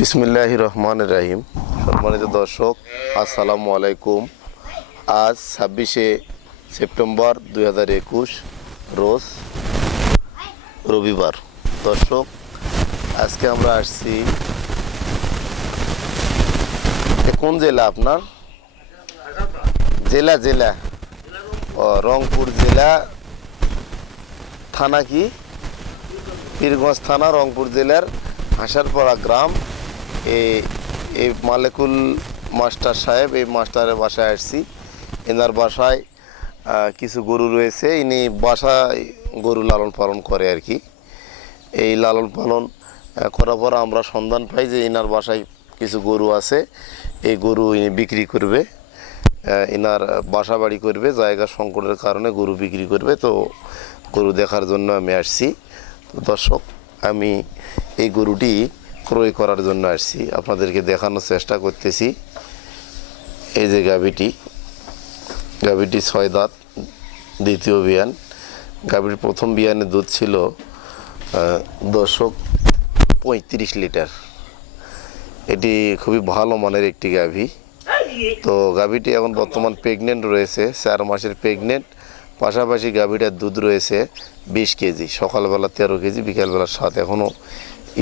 বিসমিল্লাহির রহমানির রহিম। সম্মানিত দর্শক, আসসালামু আলাইকুম। আজ 26শে সেপ্টেম্বর 2021 রোজ রবিবার। দর্শক, আজকে আমরা আসছি, কোন জেলা আপনার? জেলা জেলা রংপুর জেলা, থানা কি? পীরগঞ্জ থানা, রংপুর জেলার হাসারপাড়া গ্রাম। এই মালেকুল মাস্টার সাহেব, এই মাস্টারের বাসায় আসছি। এনার বাসায় কিছু গরু রয়েছে। ইনি বাসায় গরু লালন পালন করে আর কি। এই লালন পালন করার পর আমরা সন্ধান পাই যে এনার বাসায় কিছু গরু আছে। এই গরু ইনি বিক্রি করবে, এনার বাসা বাড়ি করবে। জায়গা সংকটের কারণে গরু বিক্রি করবে। তো গরু দেখার জন্য আমি আসছি। তো দর্শক, আমি এই গরুটি ক্রয় করার জন্য আসছি, আপনাদেরকে দেখানোর চেষ্টা করতেছি। এই যে গাভীটি 6 দাঁত, দ্বিতীয় বিয়ান। গাভীর প্রথম বিয়ানে দুধ ছিল দর্শক 35 লিটার। এটি খুবই ভালো মানের একটি গাভী। তো গাভীটি এখন বর্তমান প্রেগনেন্ট রয়েছে, 4 মাসের প্রেগনেন্ট। পাশাপাশি গাভীটার দুধ রয়েছে 20 কেজি। সকালবেলা 13 কেজি, বিকালবেলা 7। এখনও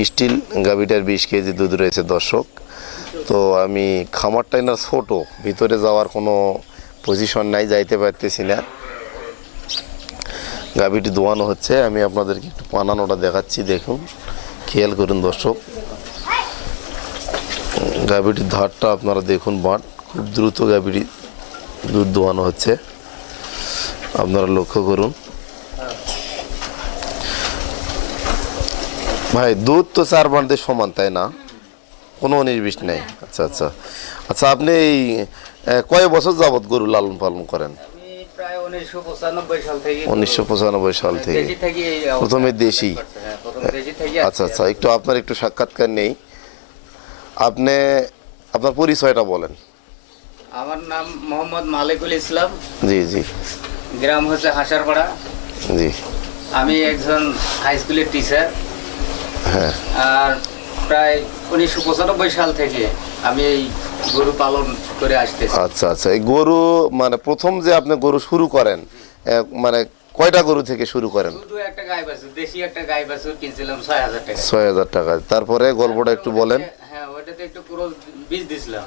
স্টিল গাভীটার 20 কেজি দুধ রয়েছে দর্শক। তো আমি খামারটা এনার ছোটো, ভিতরে যাওয়ার কোনো পজিশন নাই, যাইতে পারতেছি না। গাভীটি দোয়ানো হচ্ছে, আমি আপনাদেরকে একটু বানানোটা দেখাচ্ছি, দেখুন, খেয়াল করুন দর্শক। গাভীটির ধারটা আপনারা দেখুন, বাট খুব দ্রুত গাভীটি দুধ দোয়ানো হচ্ছে, আপনারা লক্ষ্য করুন। ভাই, দুধ তো 4 বান্ডের সমান, তাই না? কোনো 19-20 নেই। আচ্ছা আচ্ছা আচ্ছা, আপনি এই কয় বছর যাবত গরু লালন পালন করেন? 1995 সাল থেকে প্রথমে দেশি। আচ্ছা আচ্ছা, একটু আপনার একটু সাক্ষাৎকার নেই। আপনি আপনার পরিচয়টা বলেন। আমার নাম মোহাম্মদ মালিকুল ইসলাম। জি জি। গ্রাম হচ্ছে হাসারপাড়া। জি। আমি একজন হাই স্কুলের টিচার। হ্যাঁ। আর প্রায় 1995 সাল থেকে আমি এই গরু পালন করে আসতেছি। আচ্ছা আচ্ছা, এই গরু মানে প্রথম যে আপনি গরু শুরু করেন, মানে কয়টা গরু থেকে শুরু করেন? শুধু একটা গাই বাছুর, দেশি একটা গাই বাছুর কিনছিলাম 6000 টাকা। 6000 টাকা। তারপরে গল্পটা একটু বলেন। হ্যাঁ, ওইটাতে একটু ক্রস বীজ দিছিলাম।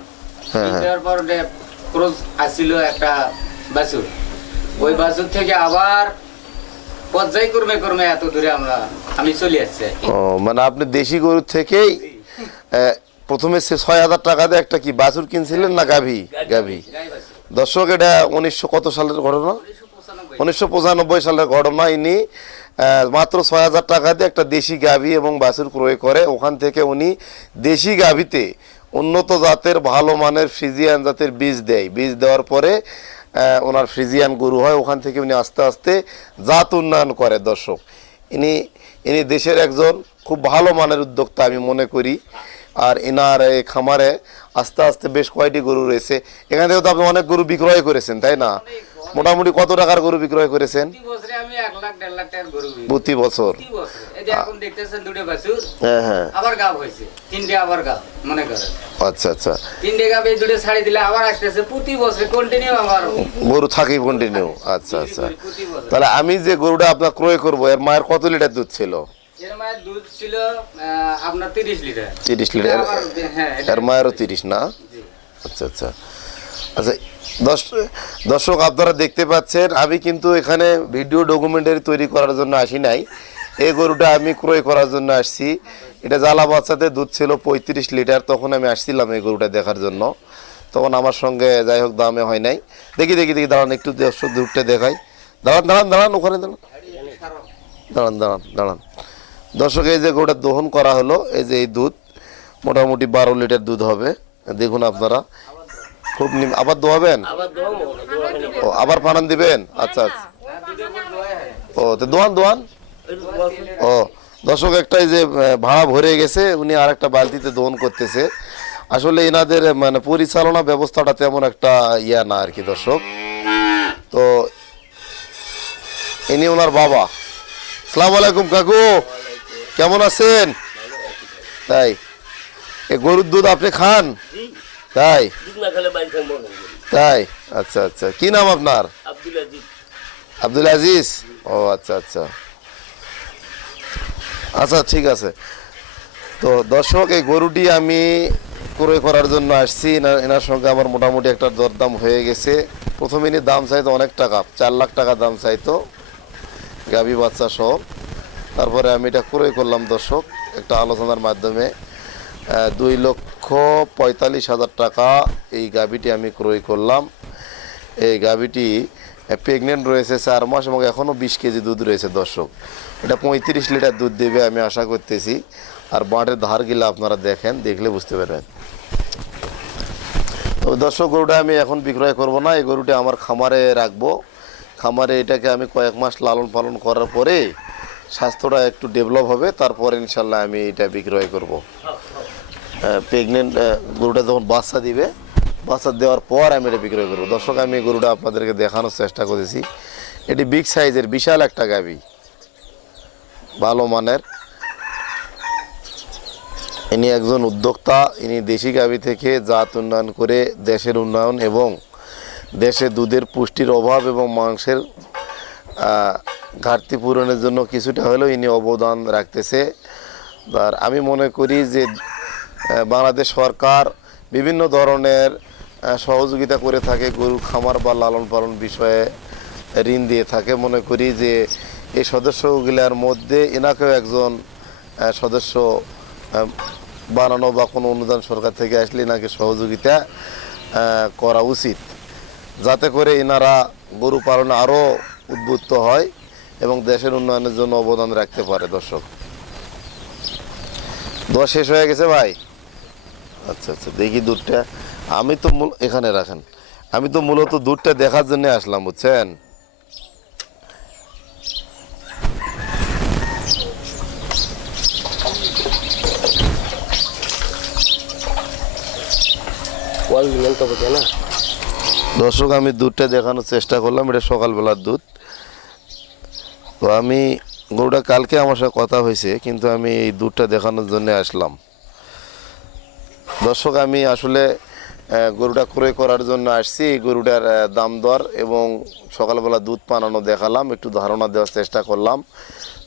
হ্যাঁ, দেওয়ার পর ক্রস আসছিল একটা বাছুর। ওই বাছুর থেকে আবার পর্যায়ক্রমে ক্রমে এত দূরে আমি চলে আসছি। ও, মানে আপনি দেশি গরু থেকেই প্রথমে 6000 টাকা দিয়ে একটা কি বাছুর কিনছিলেন না গাভী? গাভী। দর্শক, এটা 1900 কত সালের ঘটনা? 1995 সালের ঘটনা। ইনি মাত্র 6000 টাকা দিয়ে একটা দেশি গাভী এবং বাছুর ক্রয় করে। ওখান থেকে উনি দেশি গাভীতে উন্নত জাতের ভালো মানের ফ্রিজিয়ান জাতের বীজ দেয়। বীজ দেওয়ার পরে ওনার ফ্রিজিয়ান গরু হয়। ওখান থেকে উনি আস্তে আস্তে জাত উন্নয়ন করে দর্শক। ইনি দেশের একজন খুব ভালো মানের উদ্যোক্তা আমি মনে করি। আর এনার এই খামারে আস্তে আস্তে বেশ কয়টি গরু রয়েছে। এখান থেকে তো আপনি অনেক গরু বিক্রয় করেছেন, তাই না? মোটামুটি কত টাকার গরু বিক্রয় করেছেন? প্রতি বছর? হ্যাঁ হ্যাঁ। আচ্ছা আচ্ছা, গরু থাকি কন্টিনিউ। আচ্ছা আচ্ছা, তাহলে আমি যে গরুটা আপনার ক্রয় করবো, এর মায়ের কত লিটার দুধ ছিল? দুধ ছিল আপনার 30 লিটার। 30 লিটার। এর মায়েরও 30 না? আচ্ছা আচ্ছা আচ্ছা। দর্শক, আপনারা দেখতে পাচ্ছেন, আমি কিন্তু এখানে ভিডিও ডকুমেন্টারি তৈরি করার জন্য আসি নাই। এই গরুটা আমি ক্রয় করার জন্য আসছি। এটা জ্বালা বাচ্চাতে দুধ ছিল 35 লিটার। তখন আমি আসছিলাম এই গরুটা দেখার জন্য। তখন আমার সঙ্গে যাই হোক দামে হয় নাই। দেখি দেখি দেখি, দাঁড়ান একটু দর্শক, দুধটা দেখাই। দাঁড়ান দাঁড়ান দাঁড়ান, ওখানে দাঁড়ান দাঁড়ান দাঁড়ান দাঁড়ান। দর্শক, এই যে গরুটা দহন করা হলো, এই যে এই দুধ মোটামুটি 12 লিটার দুধ হবে। দেখুন আপনারা, খুব আবার দোয়াবেন? ও, আবার পানান দিবেন? আচ্ছা আচ্ছা। ও, তো দোয়ান দোয়ান। ও দর্শক, একটাই যে ভাড়া ভরে গেছে, উনি আর একটা বালতিতে দহন করতেছে। আসলে এনাদের মানে পরিচালনা ব্যবস্থাটা তেমন একটা ইয়া না আর কি দর্শক। তো ইনি ওনার বাবা। আসসালামু আলাইকুম কাকু, কেমন আছেন? তাই এই গরুর দুধ আপনি খান? জি, তাই দুধ না খেলে বাড়ি থাকবো না। তাই আচ্ছা আচ্ছা, কি নাম আপনার? আব্দুল আজিজ। আব্দুল আজিজ। ও আচ্ছা আচ্ছা আচ্ছা, ঠিক আছে। তো দর্শক, এই গরুটি আমি ক্রয় করার জন্য আসছি। এনার সঙ্গে আমার মোটামুটি একটা দরদাম হয়ে গেছে। প্রথমে ইনি দাম চাইতো অনেক টাকা, 4 লাখ টাকা দাম চাইতো গাভী বাচ্চা সহ। তারপরে আমি এটা ক্রয় করলাম দর্শক একটা আলোচনার মাধ্যমে। 2,45,000 টাকা এই গাভীটি আমি ক্রয় করলাম। এই গাভীটি প্রেগনেন্ট রয়েছে 4 মাস এবং এখনও 20 কেজি দুধ রয়েছে দর্শক। এটা 35 লিটার দুধ দেবে আমি আশা করতেছি। আর বাঁটের ধারগুলো আপনারা দেখেন, দেখলে বুঝতে পারবেন। তো দর্শক, গরুটা আমি এখন বিক্রয় করব না, এই গরুটা আমার খামারে রাখবো। খামারে এটাকে আমি কয়েক মাস লালন পালন করার পরে স্বাস্থ্যটা একটু ডেভেলপ হবে, তারপরে ইনশাল্লাহ আমি এটা বিক্রয় করব। প্রেগনেন্ট গরুটা যখন বাচ্চা দিবে, বাচ্চা দেওয়ার পর আমি এটা বিক্রয় করবো। দর্শক, আমি গরুটা আপনাদেরকে দেখানোর চেষ্টা করেছি। এটি বিগ সাইজের বিশাল একটা গাভী, ভালো মানের। ইনি একজন উদ্যোক্তা। ইনি দেশি গাভী থেকে জাত উন্নয়ন করে দেশের উন্নয়ন এবং দেশে দুধের পুষ্টির অভাব এবং মাংসের ঘাটতি পূরণের জন্য কিছুটা হলেও ইনি অবদান রাখতেছে। আর আমি মনে করি যে বাংলাদেশ সরকার বিভিন্ন ধরনের সহযোগিতা করে থাকে গরু খামার বা লালন পালন বিষয়ে, ঋণ দিয়ে থাকে। মনে করি যে এই সদস্যগুলোর মধ্যে এনাকেও একজন সদস্য বানানো বা কোনো অনুদান সরকার থেকে আসলে এনাকে সহযোগিতা করা উচিত, যাতে করে এনারা গরু পালনে আরও উদ্বুদ্ধ হয় এবং দেশের উন্নয়নের জন্য অবদান রাখতে পারে। দর্শক, দোয়া শেষ হয়ে গেছে ভাই? আচ্ছা আচ্ছা, দেখি দুধটা। আমি তো এখানে রাখেন, আমি তো মূলত দুধটা দেখার জন্য আসলাম, বুঝছেন। দর্শক, আমি দুধটা দেখানোর চেষ্টা করলাম। এটা সকালবেলার দুধ। তো আমি গরুটা কালকে আমার সাথে কথা হয়েছে, কিন্তু আমি এই দুধটা দেখানোর জন্য আসলাম। দর্শক, আমি আসলে গরুটা ক্রয় করার জন্য আসছি। এই গরুটার দাম দর এবং সকালবেলা দুধ পানানো দেখালাম, একটু ধারণা দেওয়ার চেষ্টা করলাম।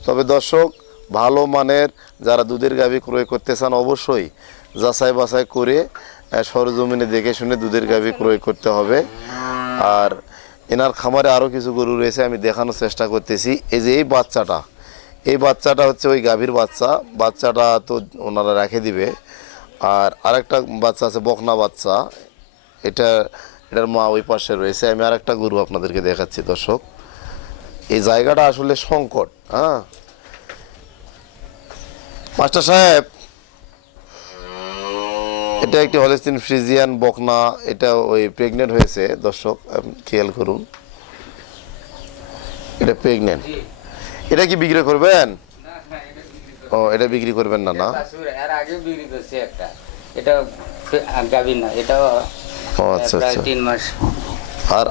তবে দর্শক, ভালো মানের যারা দুধের গাভী ক্রয় করতে চান অবশ্যই যাচাই বাছাই করে সরজমিনে দেখে শুনে দুধের গাভী ক্রয় করতে হবে। আর এনার খামারে আরও কিছু গরু রয়েছে, আমি দেখানোর চেষ্টা করতেছি। এই যে এই বাচ্চাটা হচ্ছে ওই গাভীর বাচ্চা। বাচ্চাটা তো ওনারা রেখে দিবে। আর আরেকটা বাচ্চা আছে, বকনা বাচ্চা। এটার মা ওই পাশে রয়েছে। আমি আরেকটা গরু আপনাদেরকে দেখাচ্ছি দর্শক। এই জায়গাটা আসলে সংকট। হ্যাঁ মাস্টার সাহেব, এটা একটি হলস্টিন ফ্রিজিয়ান বকনা। এটা ওই প্রেগনেন্ট হয়েছে দর্শক, খেয়াল করুন। এটা প্রেগনেন্ট। এটা কি বিক্রি করবেন? ও, এটা বিক্রি করবেন না? না, এর আগে বিক্রি করছি একটা। এটা গাভী না, এটা ও আচ্ছা আচ্ছা। 3 মাস।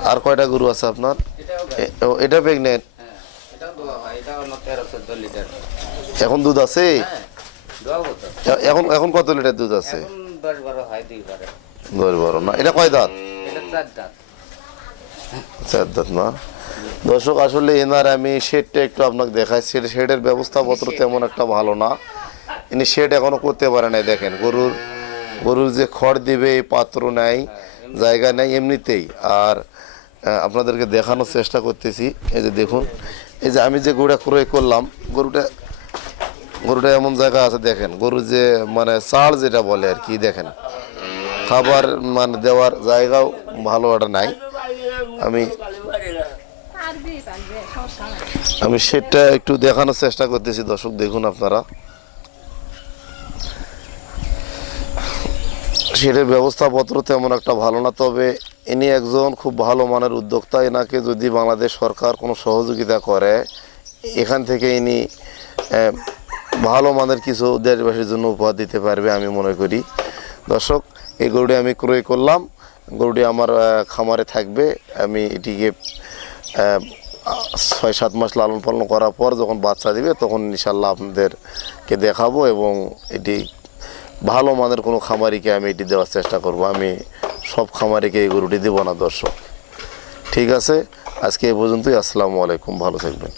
আর কয়টা গরু আছে আপনার? এটা প্রেগনেন্ট। এটাও দোয়া ভাই, এটা হলো 13-14 লিটার। এখন দুধ আছে? হ্যাঁ, দোয়াবো তো। এখন কত লিটার দুধ আছে? এখন 10-12 হয়, 2 বারে। 10-12 না? এটা কয় দাঁত? এটা 4 দাঁত। 4 দাঁত না? দর্শক, আসলে এনার আমি শেডটা একটু আপনাকে দেখাচ্ছি। শেডের ব্যবস্থাপত্র তেমন একটা ভালো না। ইনি শেড এখনো করতে পারে নাই। দেখেন, গরুর যে খড় দিবে এই পাত্র নাই, জায়গা নেই এমনিতেই। আর আপনাদেরকে দেখানোর চেষ্টা করতেছি। এই যে দেখুন, এই যে আমি যে গরুটা ক্রয় করলাম, গরুটা এমন জায়গা আছে। দেখেন, গরুর যে মানে চাল যেটা বলে আর কি, দেখেন খাবার মানে দেওয়ার জায়গাও ভালো একটা নাই। আমি সেটা একটু দেখানোর চেষ্টা করতেছি দর্শক, দেখুন আপনারা। সেটার ব্যবস্থাপত্র তেমন একটা ভালো না। তবে ইনি একজন খুব ভালো মানের উদ্যোক্তা। এনাকে যদি বাংলাদেশ সরকার কোনো সহযোগিতা করে, এখান থেকে ইনি ভালো মানের কিছু দেশবাসীর জন্য উপহার দিতে পারবে আমি মনে করি। দর্শক, এই গরুটি আমি ক্রয় করলাম। গরুটি আমার খামারে থাকবে। আমি এটিকে 6-7 মাস লালন পালন করার পর যখন বাচ্চা দিবে, তখন ইনশাল্লাহ আপনাদেরকে দেখাবো এবং এটি ভালো মানের কোনো খামারিকে আমি এটি দেওয়ার চেষ্টা করব। আমি সব খামারিকে এই গরুটি দেবো না দর্শক। ঠিক আছে, আজকে এই পর্যন্তই। আসসালামু আলাইকুম, ভালো থাকবেন।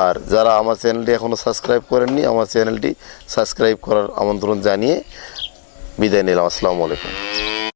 আর যারা আমার চ্যানেলটি এখনও সাবস্ক্রাইব করেননি, আমার চ্যানেলটি সাবস্ক্রাইব করার আমন্ত্রণ জানিয়ে বিদায় নিলাম। আসসালামু আলাইকুম।